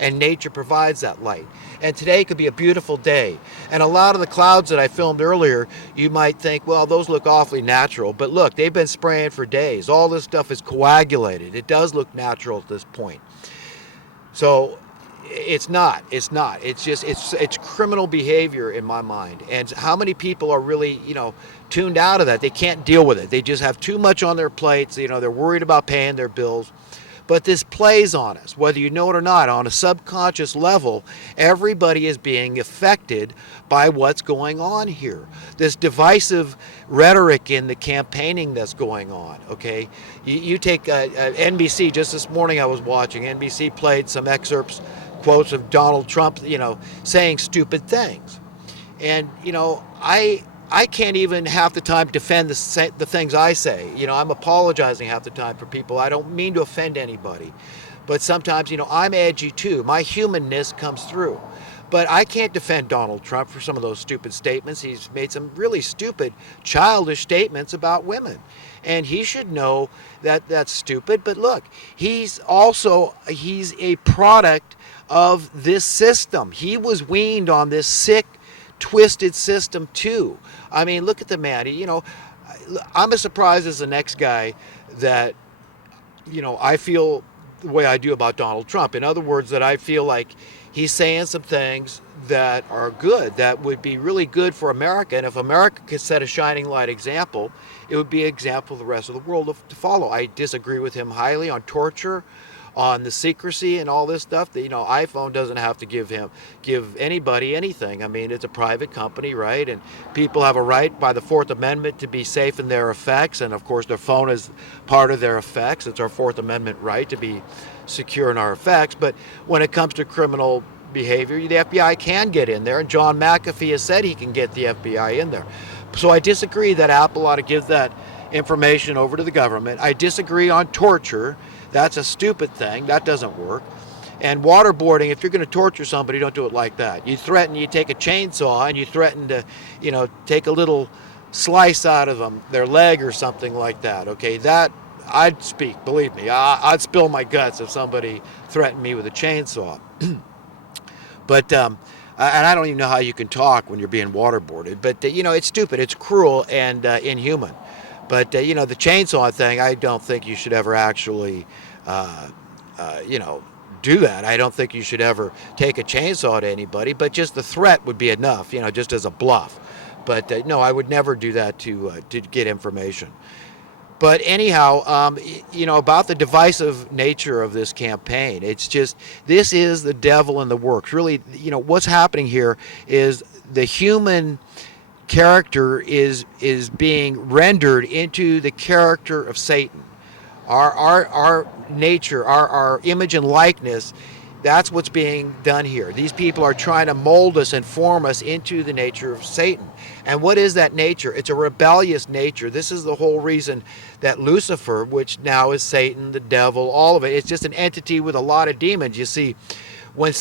and nature provides that light. And today could be a beautiful day. And a lot of the clouds that I filmed earlier, you might think, well, those look awfully natural. But look, they've been spraying for days. All this stuff is coagulated. It does look natural at this point. So it's not. It's not. It's just it's criminal behavior in my mind. And how many people are really, tuned out of that? They can't deal with it. They just have too much on their plates. They're worried about paying their bills. But this plays on us, whether you know it or not, on a subconscious level. Everybody is being affected by what's going on here. This divisive rhetoric in the campaigning that's going on, okay? You take NBC, just this morning I was watching, NBC played some excerpts, quotes of Donald Trump, saying stupid things. And, I can't even half the time defend the things I say. I'm apologizing half the time for people. I don't mean to offend anybody. But sometimes, I'm edgy too. My humanness comes through. But I can't defend Donald Trump for some of those stupid statements. He's made some really stupid, childish statements about women. And he should know that that's stupid. But look, he's a product of this system. He was weaned on this sick, twisted system too. I mean, look at the man. I'm as surprised as the next guy that, I feel the way I do about Donald Trump. In other words, that I feel like he's saying some things that are good, that would be really good for America. And if America could set a shining light example, it would be an example for the rest of the world to follow. I disagree with him highly on torture, on the secrecy and all this stuff. That iPhone doesn't have to give anybody anything. I mean, it's a private company, right? And people have a right by the Fourth Amendment to be safe in their effects, and of course their phone is part of their effects. It's our Fourth Amendment right to be secure in our effects. But when it comes to criminal behavior, the FBI can get in there, and John McAfee has said he can get the FBI in there. So I disagree that Apple ought to give that information over to the government. I disagree on torture. That's a stupid thing. That doesn't work. And waterboarding, if you're going to torture somebody, don't do it like that. You take a chainsaw and you threaten to, take a little slice out of them, their leg or something like that. Okay, that I'd speak, believe me. I'd spill my guts if somebody threatened me with a chainsaw. But, and I don't even know how you can talk when you're being waterboarded. But, it's stupid. It's cruel and inhuman. But, the chainsaw thing, I don't think you should ever actually, do that. I don't think you should ever take a chainsaw to anybody, but just the threat would be enough, just as a bluff. But, no, I would never do that to get information. But anyhow, about the divisive nature of this campaign, it's just, this is the devil in the works. Really, what's happening here is the human character is being rendered into the character of Satan. Our nature, our image and likeness, that's what's being done here. These people are trying to mold us and form us into the nature of Satan. And what is that nature? It's a rebellious nature. This is the whole reason that Lucifer, which now is Satan, the devil, all of it, it's just an entity with a lot of demons. You see, when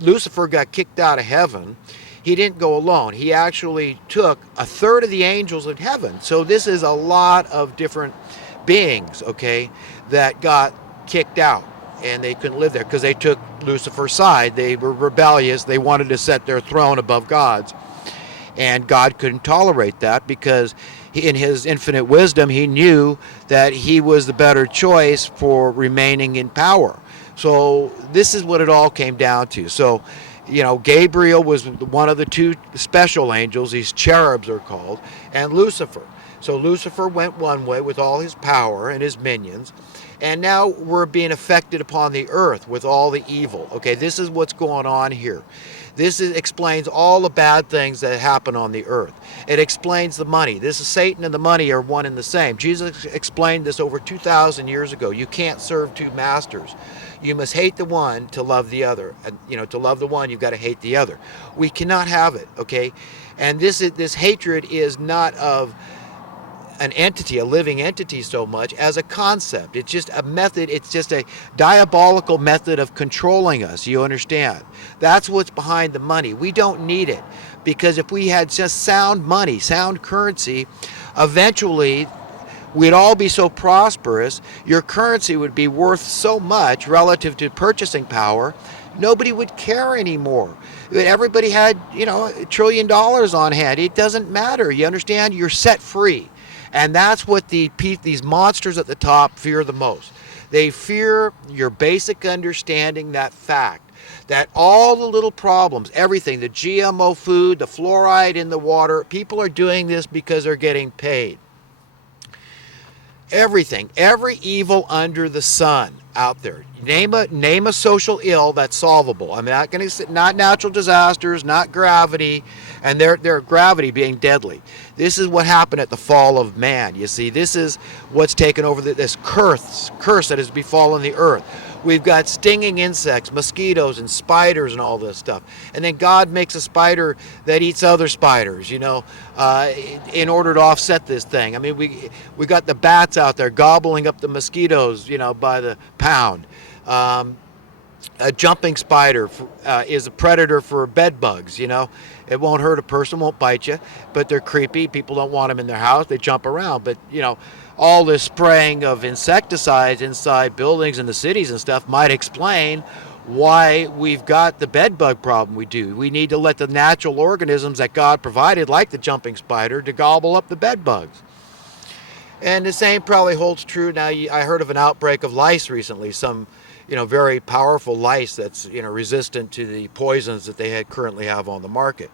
Lucifer got kicked out of heaven, he didn't go alone. He actually took a third of the angels in heaven. So this is a lot of different beings, okay, that got kicked out. And they couldn't live there because they took Lucifer's side. They were rebellious. They wanted to set their throne above God's. And God couldn't tolerate that because in his infinite wisdom, he knew that he was the better choice for remaining in power. So this is what it all came down to. So, Gabriel was one of the two special angels. These cherubs are called. And Lucifer. So Lucifer went one way with all his power and his minions. And now we're being affected upon the earth with all the evil. Okay, this is what's going on here. This explains all the bad things that happen on the earth. It explains the money. This is Satan and the money are one and the same. Jesus explained this over 2,000 years ago. You can't serve two masters. You must hate the one to love the other. And, to love the one, you've got to hate the other. We cannot have it, okay? And this hatred is not of an entity, a living entity so much as a concept. It's just a method. It's just a diabolical method of controlling us. You understand? That's what's behind the money. We don't need it because if we had just sound money, sound currency, eventually we'd all be so prosperous. Your currency would be worth so much relative to purchasing power nobody would care anymore. Everybody had, $1 trillion on hand. It doesn't matter. You understand? You're set free. And that's what these monsters at the top fear the most. They fear your basic understanding, that fact that all the little problems, everything, the GMO food, the fluoride in the water, people are doing this because they're getting paid. Everything, every evil under the sun out there. Name a social ill that's solvable. I'm not going to say, not natural disasters, not gravity, and their gravity being deadly. This is what happened at the fall of man. You see, this is what's taken over this curse that has befallen the earth. We've got stinging insects, mosquitoes and spiders and all this stuff. And then God makes a spider that eats other spiders, in order to offset this thing. I mean, we got the bats out there gobbling up the mosquitoes, by the pound. A jumping spider is a predator for bed bugs, It won't hurt a person, won't bite you, but they're creepy. People don't want them in their house. They jump around. But, all this spraying of insecticides inside buildings in the cities and stuff might explain why we've got the bed bug problem we do. We need to let the natural organisms that God provided, like the jumping spider, to gobble up the bed bugs. And the same probably holds true now. I heard of an outbreak of lice recently, some very powerful lice that's resistant to the poisons that they currently have on the market.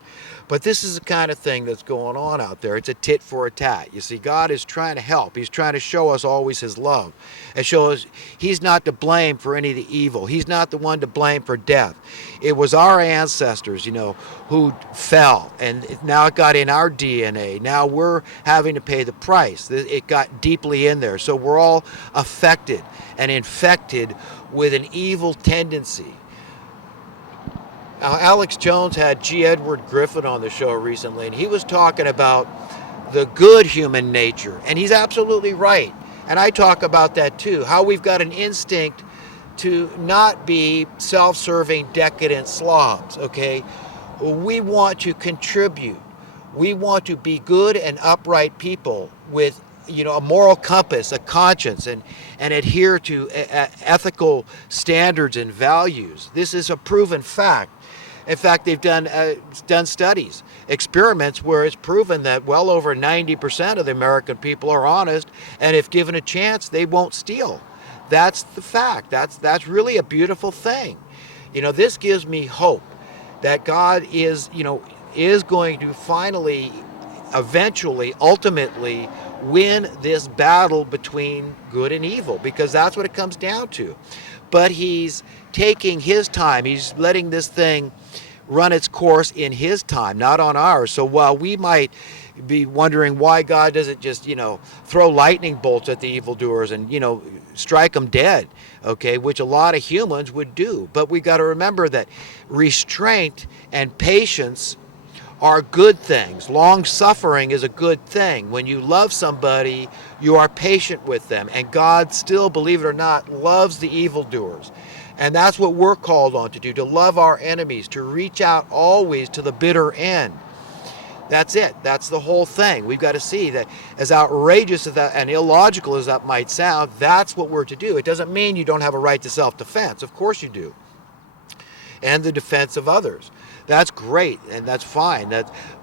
But this is the kind of thing that's going on out there. It's a tit for a tat. You see, God is trying to help. He's trying to show us always his love and show us he's not to blame for any of the evil. He's not the one to blame for death. It was our ancestors, who fell, and now it got in our DNA. Now we're having to pay the price. It got deeply in there. So we're all affected and infected with an evil tendency. Now, Alex Jones had G. Edward Griffin on the show recently, and he was talking about the good human nature, and he's absolutely right. And I talk about that too, how we've got an instinct to not be self-serving, decadent slobs, okay? We want to contribute. We want to be good and upright people with a moral compass, a conscience, and adhere to ethical standards and values. This is a proven fact. In fact, they've done studies, experiments where it's proven that well over 90% of the American people are honest, and if given a chance, they won't steal. That's the fact. That's really a beautiful thing. This gives me hope that God is going to finally, eventually, ultimately win this battle between good and evil, because that's what it comes down to. But he's taking his time. He's letting this thing run its course in his time, not on ours. So while we might be wondering why God doesn't just, throw lightning bolts at the evildoers and, strike them dead, okay, which a lot of humans would do. But we got to remember that restraint and patience are good things. Long suffering is a good thing. When you love somebody, you are patient with them. And God still, believe it or not, loves the evildoers. And that's what we're called on to do, to love our enemies, to reach out always to the bitter end. That's it. That's the whole thing. We've got to see that, as outrageous as that and illogical as that might sound, that's what we're to do. It doesn't mean you don't have a right to self-defense. Of course you do. And the defense of others. That's great, and that's fine.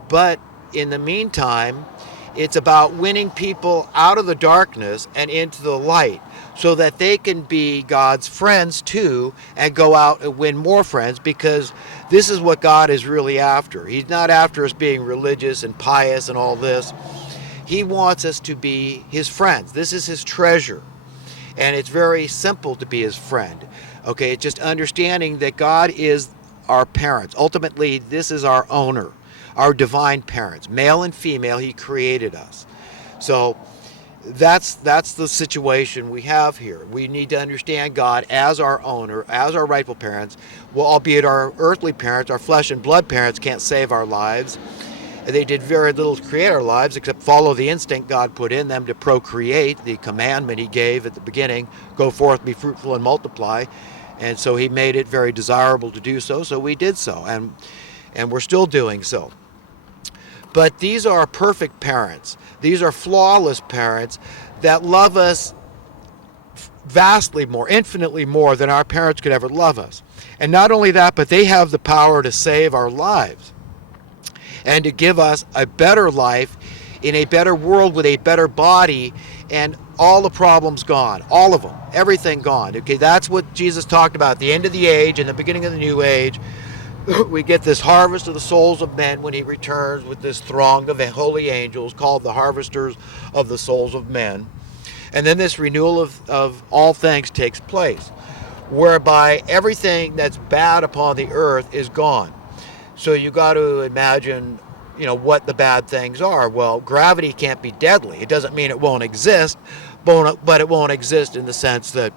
But in the meantime, it's about winning people out of the darkness and into the light, so that they can be God's friends too and go out and win more friends, because this is what God is really after. He's not after us being religious and pious and all this. He wants us to be his friends. This is his treasure. And it's very simple to be his friend. Okay, it's just understanding that God is our parents. Ultimately, this is our owner, our divine parents. Male and female, he created us. So that's the situation we have here. We need to understand God as our owner, as our rightful parents. Well, albeit our earthly parents, our flesh and blood parents, can't save our lives. They did very little to create our lives except follow the instinct God put in them to procreate, the commandment he gave at the beginning, go forth, be fruitful and multiply. And so he made it very desirable to do so, so we did so, and we're still doing so. But these are perfect parents. These are flawless parents that love us vastly more, infinitely more than our parents could ever love us. And not only that, but they have the power to save our lives and to give us a better life in a better world with a better body, and all the problems gone, all of them, everything gone. Okay, that's what Jesus talked about at the end of the age and the beginning of the new age. We get this harvest of the souls of men when he returns with this throng of holy angels called the harvesters of the souls of men. And then this renewal of all things takes place, whereby everything that's bad upon the earth is gone. So you got to imagine, what the bad things are. Well, gravity can't be deadly. It doesn't mean it won't exist, but it won't exist in the sense that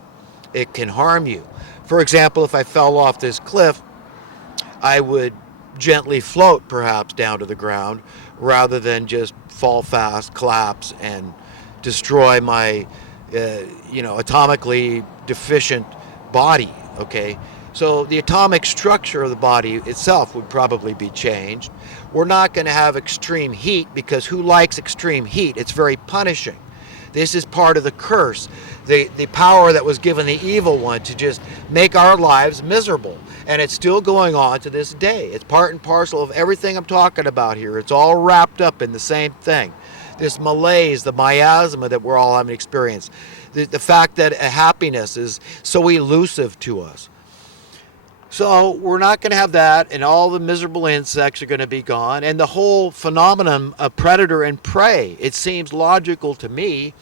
it can harm you. For example, if I fell off this cliff, I would gently float perhaps down to the ground rather than just fall fast, collapse, and destroy my, atomically deficient body, okay? So the atomic structure of the body itself would probably be changed. We're not going to have extreme heat, because who likes extreme heat? It's very punishing. This is part of the curse, the power that was given the evil one to just make our lives miserable. And it's still going on to this day. It's part and parcel of everything I'm talking about here. It's all wrapped up in the same thing. This malaise, the miasma that we're all having experienced. The fact that happiness is so elusive to us. So we're not going to have that, and all the miserable insects are going to be gone. And the whole phenomenon of predator and prey, it seems logical to me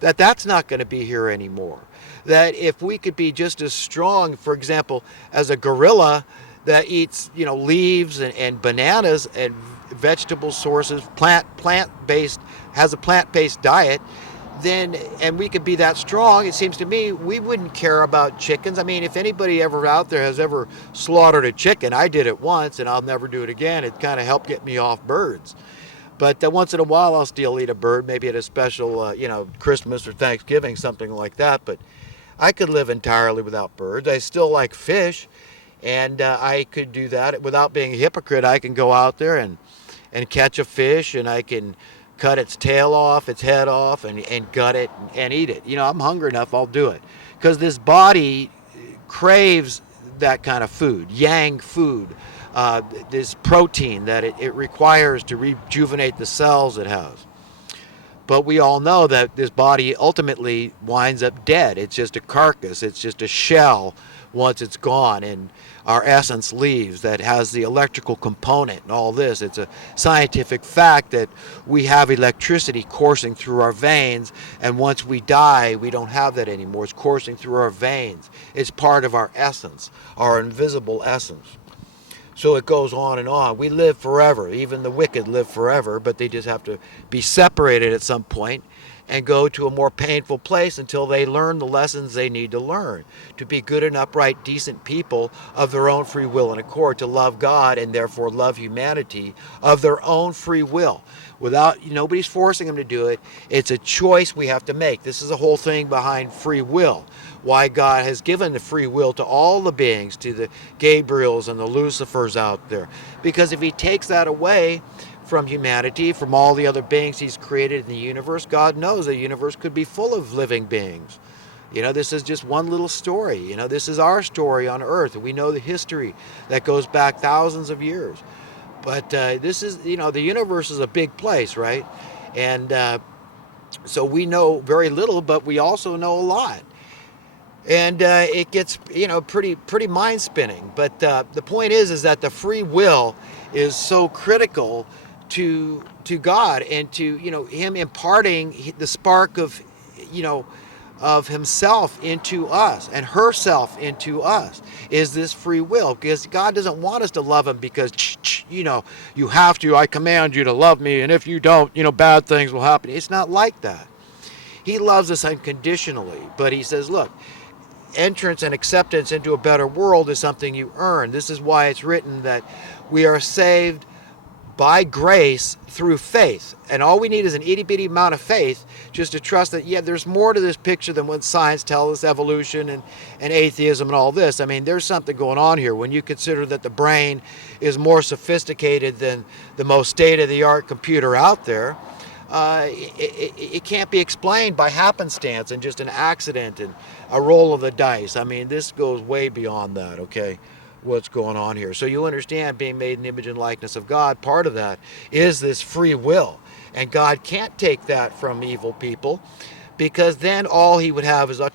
that that's not going to be here anymore. That if we could be just as strong, for example, as a gorilla that eats, leaves and bananas and vegetable sources, plant-based, has a plant-based diet, then, and we could be that strong, it seems to me we wouldn't care about chickens. I mean, if anybody ever out there has ever slaughtered a chicken, I did it once and I'll never do it again. It kind of helped get me off birds. But once in a while I'll still eat a bird, maybe at a special, Christmas or Thanksgiving, something like that. But I could live entirely without birds. I still like fish, and I could do that without being a hypocrite. I can go out there and catch a fish, and I can cut its tail off, its head off, and gut it and eat it. I'm hungry enough, I'll do it. Because this body craves that kind of food, yang food, this protein that it requires to rejuvenate the cells it has. But we all know that this body ultimately winds up dead. It's just a carcass, it's just a shell once it's gone, and our essence leaves that has the electrical component and all this. It's a scientific fact that we have electricity coursing through our veins, and once we die, we don't have that anymore. It's coursing through our veins. It's part of our essence, our invisible essence. So it goes on and on. We live forever. Even the wicked live forever, but they just have to be separated at some point and go to a more painful place until they learn the lessons they need to learn, to be good and upright, decent people of their own free will and accord, to love God and therefore love humanity of their own free will. Nobody's forcing them to do it. It's a choice we have to make. This is the whole thing behind free will. Why God has given the free will to all the beings, to the Gabriels and the Lucifers out there. Because if he takes that away from humanity, from all the other beings he's created in the universe, God knows the universe could be full of living beings. This is just one little story. This is our story on Earth. We know the history that goes back thousands of years. But this is, the universe is a big place, right? And so we know very little, but we also know a lot. And it gets, pretty mind-spinning. But the point is that the free will is so critical to God, and to him imparting the spark of of himself into us and herself into us is this free will, because God doesn't want us to love him because you have to, I command you to love me, and if you don't, bad things will happen. It's not like that. He loves us unconditionally, but he says, look, entrance and acceptance into a better world is something you earn. This is why it's written that we are saved by grace through faith. And all we need is an itty-bitty amount of faith just to trust that, there's more to this picture than what science tells us, evolution and atheism and all this. I mean, there's something going on here when you consider that the brain is more sophisticated than the most state-of-the-art computer out there. it can't be explained by happenstance and just an accident and a roll of the dice. I mean, this goes way beyond that, okay? What's going on here. So you understand, being made in the image and likeness of God, part of that is this free will. And God can't take that from evil people, because then all he would have is